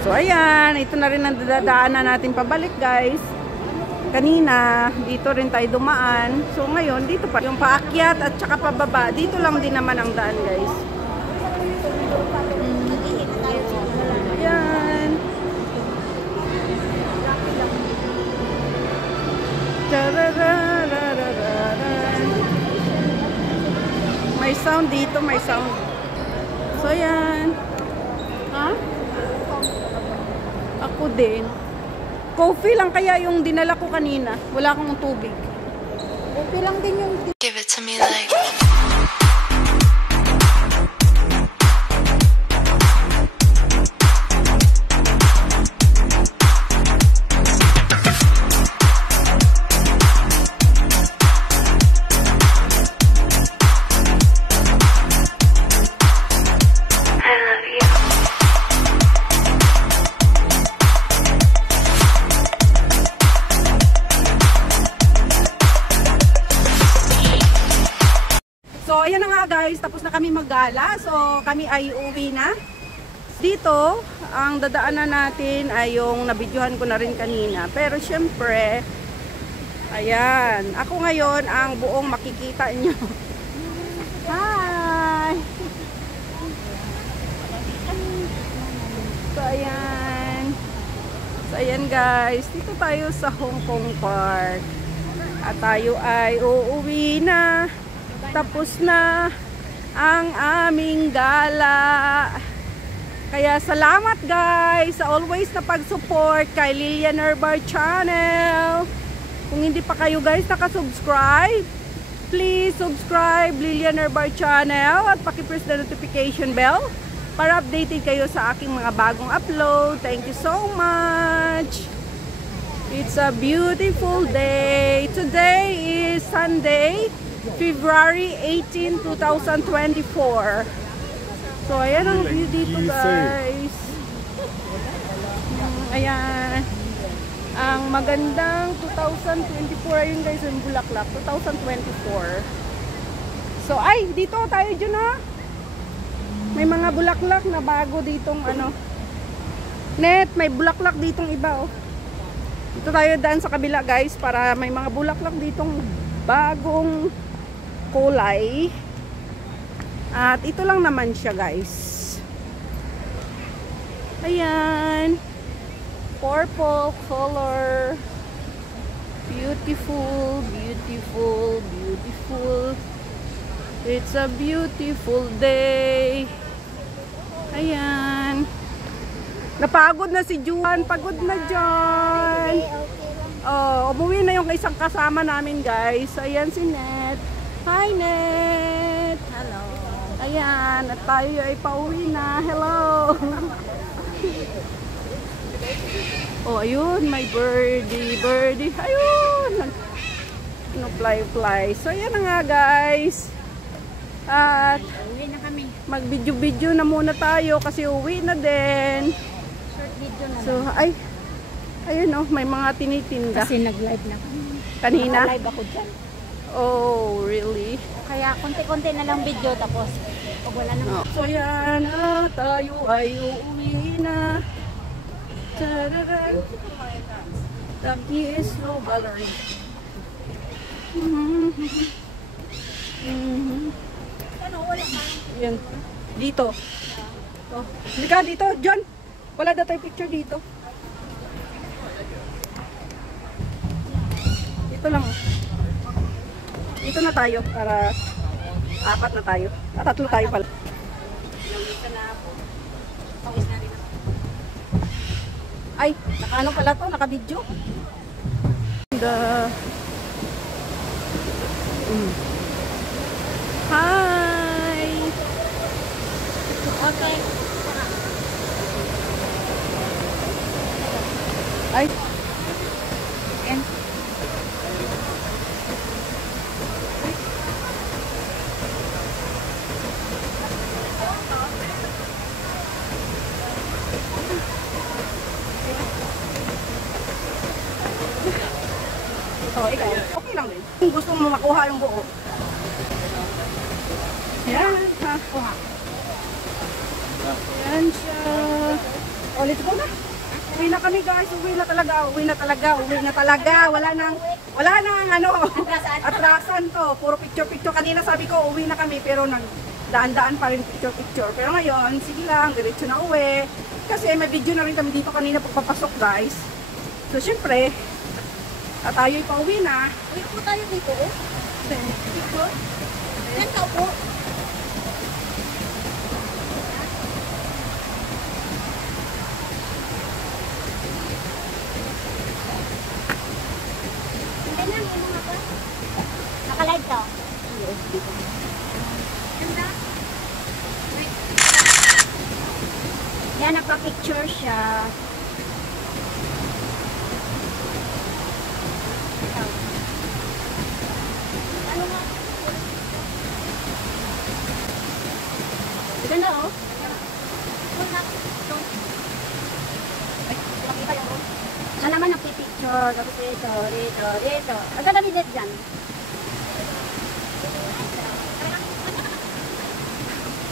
So ayan, ito na rin ang dadaanan natin pabalik guys. Kanina, dito rin tayo dumaan. So ngayon, dito pa. Yung paakyat at saka pababa, dito lang din naman ang daan guys. Ayan. May sound dito, may sound. So ayan. Ha? Ako din. Coffee lang kaya yung dinala ko kanina. Wala akong tubig. Coffee lang din yung... Give it to me like... So, ayan na nga guys, tapos na kami maggala. So, kami ay uuwi na. Dito, ang dadaanan natin ay yung nabidyohan ko na rin kanina. Pero syempre, ayan, ako ngayon ang buong makikita nyo. Hi! So, ayan. So, ayan guys, dito tayo sa Hong Kong Park. At tayo ay uuwi na. Tapos na ang aming gala. Kaya salamat guys sa always na pag-support kay Lilian Herbar Channel. Kung hindi pa kayo guys nakasubscribe, please subscribe Lilian Herbar Channel at paki-press the notification bell para updated kayo sa aking mga bagong upload. Thank you so much. It's a beautiful day. Today is Sunday, February 18, 2024. So, ayan ang view dito guys. Ayan. Ang magandang 2024. Ayun guys, yung bulaklak. 2024. So, ay, dito tayo dyan ha. May mga bulaklak na bago ditong ano. Net, may bulaklak ditong iba oh. Dito tayo daan sa kabila guys para may mga bulaklak ditong bagong kulay. At ito lang naman siya guys. Ayan. Purple color. Beautiful, beautiful, beautiful. It's a beautiful day. Ayan. Napagod na si Juan. Pagod na dyan. Oh, umuwi na yung isang kasama namin guys. Ayan si Net. Hi Net. Hello. Ayan, at tayo ay pauwi na. Hello. Oh, ayun, may birdie. Ayun. No, fly. So, ayan na nga guys. At Uwi na kami. mag-video na muna tayo kasi uwi na din. Short video na So, ay, ayun oh, may mga tinitinda. kasi nag-live na kami. Kanina? Naka-live ako dyan. Oh, really? Kaya konti-konti na lang video tapos pag wala na. Oh. So, yan na, tayo ay uuwi na. Tararan. The Slow Gallery. Yan. Dito. Oh. Halika dito, John. Wala na tayo picture dito. Dito lang. Dito na tayo para apat na tayo. Tatlo tayo pala. Ay, nakaano pala to? Naka-video? Hi! Okay. Ay! And Oh, ikaw. Okay lang din. Kung gusto mo makuha yung buo. Yan, ha. Kuha. Yan siya. Oh, let's go na. Uwi na kami guys, uwi na talaga. Wala nang ano, atrasan to. Puro picture. Kanina sabi ko uwi na kami pero daan-daan pa rin picture. Pero ngayon, sige lang, diretso na uwi. Kasi may video na rin kami dito kanina pagpapasok guys. So syempre, tayo'y pauwi na. Uy, po tayo dito eh. Picture? Yan ka po. Naka-live to. Yan, nagpa-picture siya. Ano nga? Ganda oh. Siya naman nagpipicture. Tapos dito. Ang ganda ni Dad dyan.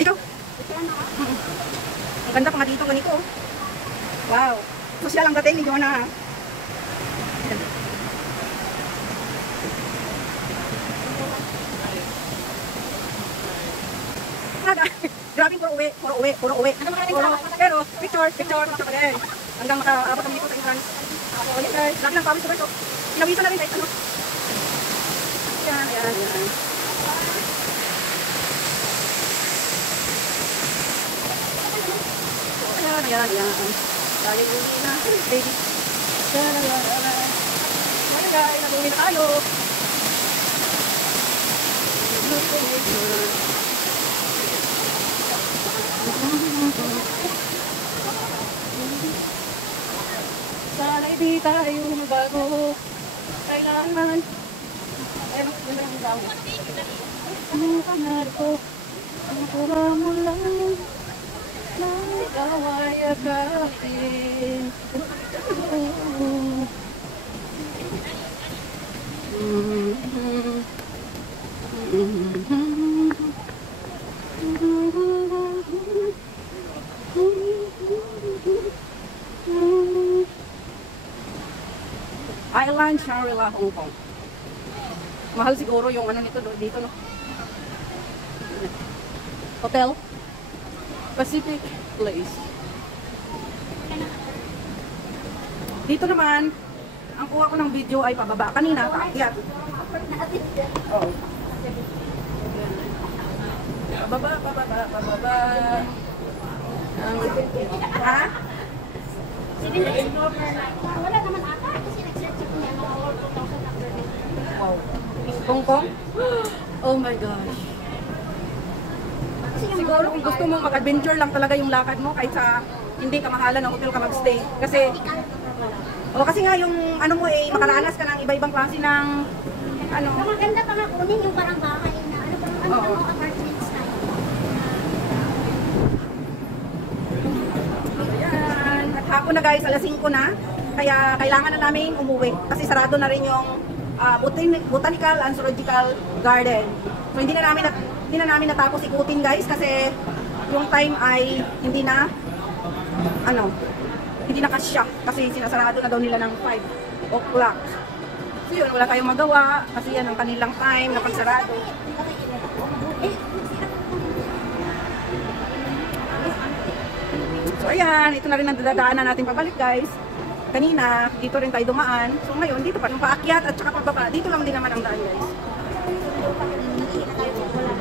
Dito. Ang ganda pa nga dito, ganito. Wow. Social ang dating ni Jonah. Grabe, puro uwi. Pero, picture pa rin. Hanggang makaabot kami dito sa entrance. Ulit guys, grabe lang pawis ko. Pinawisan na rin guys. Yan. Ayan. Dahil uwi na. Baby. Ayan guys, nag-uwi na tayo. Sana'y di tayo mabago. Kailangan. Ang pangarap ko. Ang pura mo lang. Ikaw ay akapin. Island Shangri-La, Hong Kong. Mahal siguro yung ano nito dito, no? Hotel Pacific Place. Dito naman, ang kuha ko ng video ay pababa. Kanina, paakyat. Oo. Pababa. Ha? Wala naman ata kasi nag-search ako niya mga 2,000 na per day. Wow. Hong Kong? Oh my gosh. Siguro kung gusto mong mag-adventure lang talaga yung lakad mo kahit sa hindi kamahalan ng hotel ka mag-stay. Kasi nga yung ano mo makaranas ka ng iba-ibang klase ng ano. Maganda pa nga kunin yung parang bahay na ano apartments na. Ayan. At hapon na guys, alas 5 na. Kaya kailangan na namin umuwi kasi sarado na rin yung Botanical and Zoological Garden. So hindi na namin natapos ikutin guys kasi yung time ay hindi na kasya kasi sinasarado na daw nila ng 5 o'clock. So yun, wala tayong magawa kasi yan ang kanilang time na pagsarado. So ayan, ito na rin ang dadaanan natin pabalik guys. Kanina, dito rin tayo dumaan. So ngayon, dito pa, nung paakyat at saka pababa, dito lang din naman ang daan guys.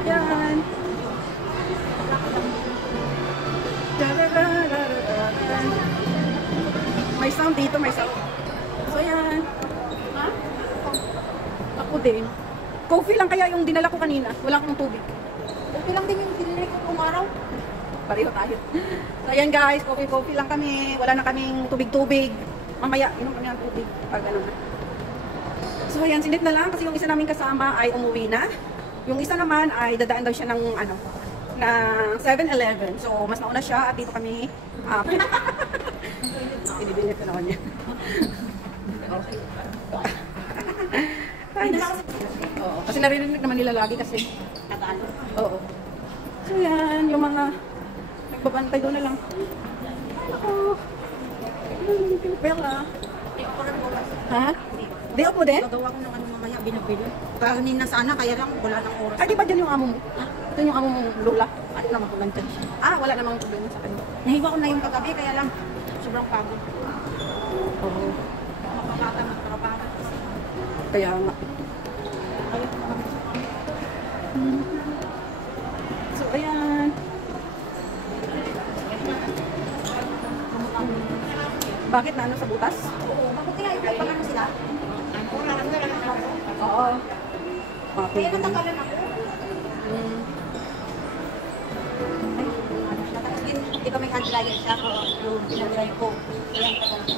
Yan. May sound dito, may sound. So yan. Ha? Ako din. Coffee lang kaya yung dinala ko kanina. Wala akong tubig. Okay lang din yung dinili ko kung araw. Pareho tayo. So ayan guys, coffee lang kami. Wala na kaming tubig-tubig. Mamaya, inom kami ng tubig. Pag ano na. So ayan, sinit na lang kasi yung isa namin kasama ay umuwi na. Yung isa naman ay dadaan daw siya ng na 7-Eleven. So mas mauna siya at dito kami Binibilit ko naman yan. Okay. Oo, kasi naririnig naman nila lagi kasi. Oo. So yan, yung mga nagbabantay doon na lang. Ako. Pera. Ha? Day off mo din? Gagawa ko ng ano mamaya, binabili. Kanina sana, kaya lang wala ng oras. Ay, di ba dyan yung amo mo? Ito yung amo mong lola. Ano naman kung nandyan siya? Ah, wala namang problema sa kanya. Nahiwa ko na yung kagabi, kaya lang sobrang pagod. Oo. Mapapata, magtrabaho. Kaya nga. So, ayan. Bakit na ano sa butas? Oo, bakit kaya yung pag ano sila? Oo. Kaya natanggalan ako. Tapos din, di ba may hand dryer siya? Yung pinagay ko. Kaya yung tagal ko.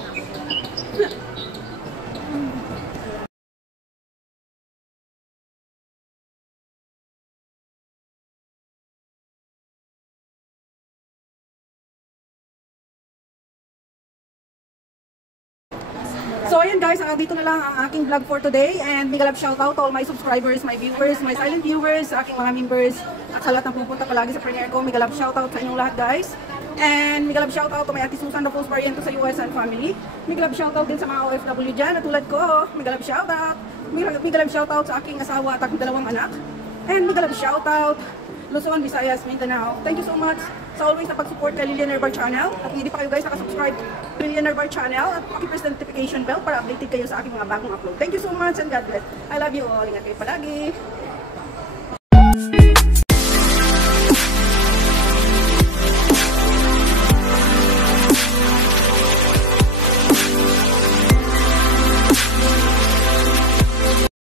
So ayan guys, dito na lang ang aking vlog for today, and mega love shoutout to all my subscribers, my viewers, my silent viewers, sa aking mga members, at sa lahat ng pupunta palagi sa premiere ko. Mega love shoutout sa inyong lahat guys. And mega love shoutout to my Ate Susan, the post variant sa US and family. Mega love shoutout din sa mga OFW dyan na tulad ko. Mega love shoutout. Mega love shoutout sa aking asawa at aking dalawang anak. And mega love shoutout Luzon, Visayas, Mindanao. Thank you so much sa always na pag-support kay Lilian Herbar Channel. At hindi pa kayo guys nakasubscribe kay Lilian Herbar Channel, at paki-press the notification bell para updated kayo sa aking mga bagong upload. Thank you so much and God bless. I love you all. Ingat kayo palagi.